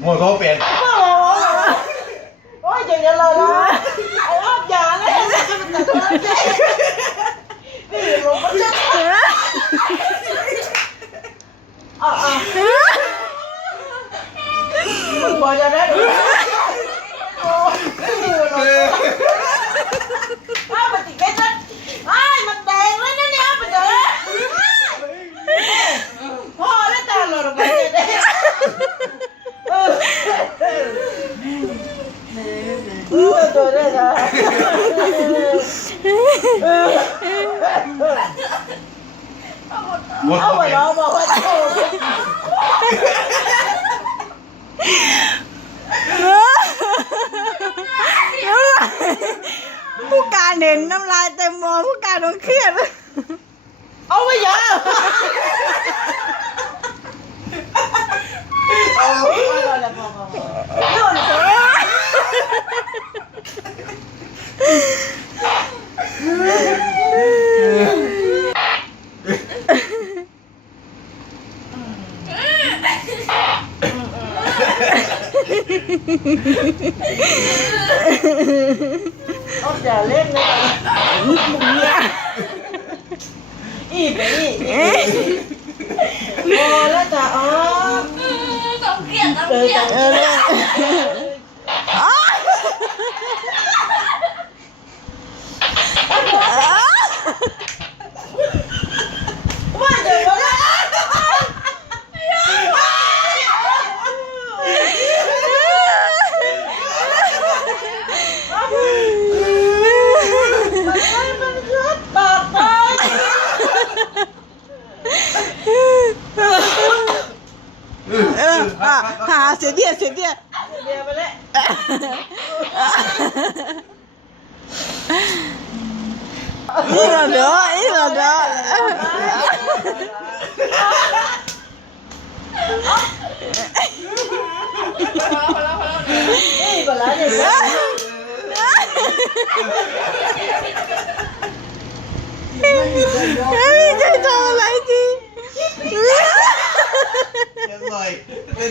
โมโตเปลี่ยนโอ้ยเจ๋งจังเลยนะไอ้รอบอย่างเลยมันจะโดนเจ๊นี่ลงมาจะอะอะมึงบอกจะได้ดูโอ้ยนี่มันลงอ้าวมันติดแค่นั้นอ้ายมันแดงแล้วนะเนี่ยมันเด้อพ่อแล้วตาหล่นลงไปจะได้เออเออตัวได้นะ โมโต เอาไปเปลี่ยนลองบอกว่าโอ้ยผู้การเห็นน้ำลายเต็มมอผู้การต้องเครียดเอาไปยาเอา เอาละพอพอพอโน่น เอาอย่าเล่นเลยอีไปอีพอแล้วจ้ะอ๋อต้องเกลียดต้องเกลียดเออว่าเดี๋ยวนะมันยืดปากไป เอออะหาเสียเดียเสียเดียเดี๋ยวไปเลยนี่เหรอเด้อนี่เหรอเด้อนี่ก่อนแล้วเดี๋ยวนะเฮ้ยจะทำอะไร